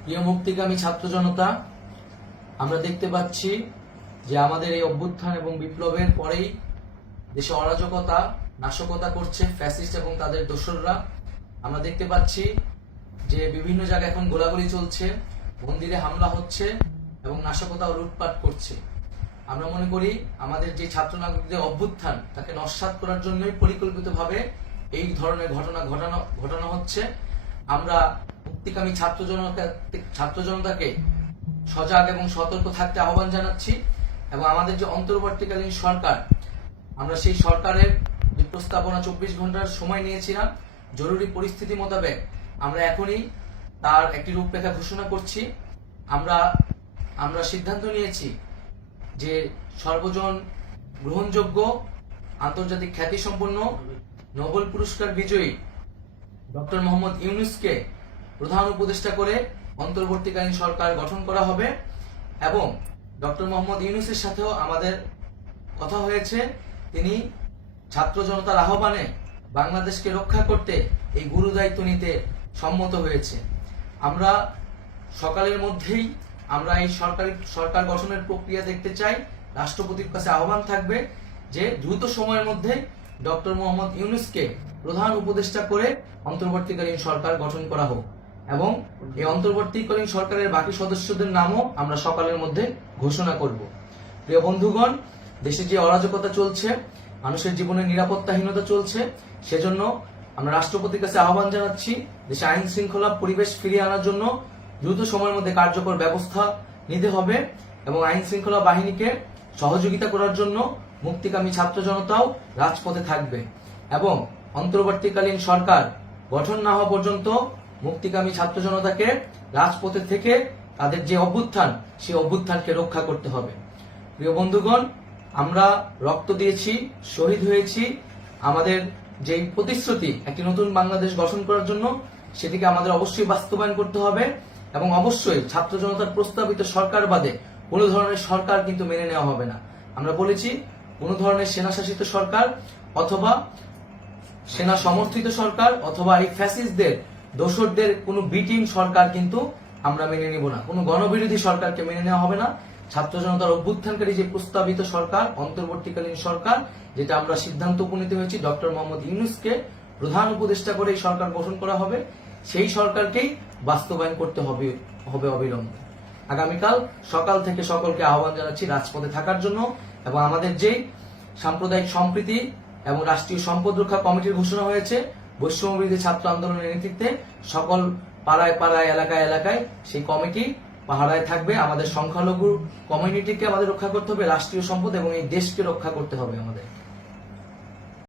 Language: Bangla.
প্রিয় মুক্তিকামী ছাত্র জনতা, আমরা দেখতে পাচ্ছি যে আমাদের এই অভ্যুত্থান এবং বিপ্লবের পরেই দেশে অরাজকতা নাশকতা করছে ফ্যাসিস্ট এবং তাদের দোসররা। আমরা দেখতে পাচ্ছি যে বিভিন্ন জায়গায় এখন গোলাগুলি চলছে, মন্দিরে হামলা হচ্ছে এবং নাশকতা ও লুটপাট করছে। আমরা মনে করি আমাদের যে ছাত্র নাগরিকদের অভ্যুত্থান তাকে নস্যাৎ করার জন্যই পরিকল্পিতভাবে এই ধরনের ঘটনা হচ্ছে। আমরা মুক্তিকামী ছাত্র জনতাকে সজাগ এবং সতর্ক থাকতে আহ্বান জানাচ্ছি এবং আমাদের যে অন্তর্বর্তীকালীন সরকার, আমরা সেই সরকারের যে প্রস্তাবনা 24 ঘন্টার সময় নিয়েছিলাম, জরুরি পরিস্থিতি মোতাবেক আমরা এখনই তার একটি রূপরেখা ঘোষণা করছি। আমরা সিদ্ধান্ত নিয়েছি যে সর্বজন গ্রহণযোগ্য আন্তর্জাতিক খ্যাতিসম্পন্ন নোবেল পুরস্কার বিজয়ী ডক্টর মোহাম্মদ ইউনূসকে প্রধান উপদেষ্টা করে অন্তর্বর্তীকালীন সরকার গঠন করা হবে এবং ডক্টর মোহাম্মদ ইউনূসের সাথেও আমাদের কথা হয়েছে। তিনি ছাত্র জনতার আহ্বানে বাংলাদেশকে রক্ষা করতে এই গুরু দায়িত্ব নিতে সম্মত হয়েছে। আমরা সকালের মধ্যেই আমরা এই সরকার গঠনের প্রক্রিয়া দেখতে চাই। রাষ্ট্রপতির কাছে আহ্বান থাকবে যে দ্রুত সময়ের মধ্যে ডক্টর মোহাম্মদ ইউনূসকে প্রধান উপদেষ্টা করে অন্তর্বর্তীকালীন সরকার গঠন করা হোক এবং এই অন্তর্বর্তীকালীন সরকারের বাকি সদস্যদের নামও আমরা সকালের মধ্যে ঘোষণা করব। প্রিয় বন্ধুগণ, দেশে যে অরাজকতা চলছে, মানুষের জীবনে নিরাপত্তাহীনতা চলছে, সেজন্য আমরা রাষ্ট্রপতির কাছে আহ্বান জানাচ্ছি দেশে আইন শৃঙ্খলা পরিবেশ ফিরিয়ে আনার জন্য দ্রুত সময়ের মধ্যে কার্যকর ব্যবস্থা নিতে হবে এবং আইন শৃঙ্খলা বাহিনীকে সহযোগিতা করার জন্য মুক্তিকামী ছাত্র জনতাও রাজপথে থাকবে এবং অন্তর্বর্তীকালীন সরকার গঠন না হওয়া পর্যন্ত মুক্তিকামী ছাত্র জনতাকে রাজপথে থেকে তাদের যে অভ্যুত্থান, সেই অভ্যুত্থানকে রক্ষা করতে হবে। প্রিয় বন্ধুগণ, আমরা রক্ত দিয়েছি, শহীদ হয়েছি। আমাদের যে প্রতিশ্রুতি একটি নতুন বাংলাদেশ গঠন করার জন্য, সেটিকে আমাদের অবশ্যই বাস্তবায়ন করতে হবে এবং অবশ্যই ছাত্র জনতার প্রস্তাবিত সরকার বাদে কোনো ধরনের সরকার কিন্তু মেনে নেওয়া হবে না। আমরা বলেছি কোনো ধরনের সেনা শাসিত সরকার অথবা সেনা সমর্থিত সরকার অথবা এই ফ্যাসিস্টদের দোসরদের কোনো বিটিম সরকার কিন্তু আমরা মেনে নিব না। কোনো গণবিরোধী সরকারকে মেনে নেওয়া হবে না। ছাত্র জনতার অভ্যুত্থানকারী যে প্রস্তাবিত সরকার, অন্তর্বর্তীকালীন সরকার, যেটা আমরা সিদ্ধান্ত উপনীত হয়েছি ডক্টর মোহাম্মদ ইউনূসকে প্রধান উপদেষ্টা করে এই সরকার গঠন করা হবে, সেই সরকারকেই বাস্তবায়ন করতে হবে অবিলম্বে। আগামীকাল সকাল থেকে সকলকে আহ্বান জানাচ্ছি রাজপথে থাকার জন্য এবং আমাদের যে সাম্প্রদায়িক সম্প্রীতি এবং রাষ্ট্রীয় সম্পদ রক্ষা কমিটির ঘোষণা হয়েছে বৈষম্যবিরোধী ছাত্র আন্দোলনের নেতৃত্বে, সকল পাড়ায় পাড়ায় এলাকায় এলাকায় সেই কমিটি পাহারায় থাকবে। আমাদের সংখ্যালঘু কমিউনিটিকে আমাদের রক্ষা করতে হবে, রাষ্ট্রীয় সম্পদ এবং এই দেশকে রক্ষা করতে হবে আমাদের।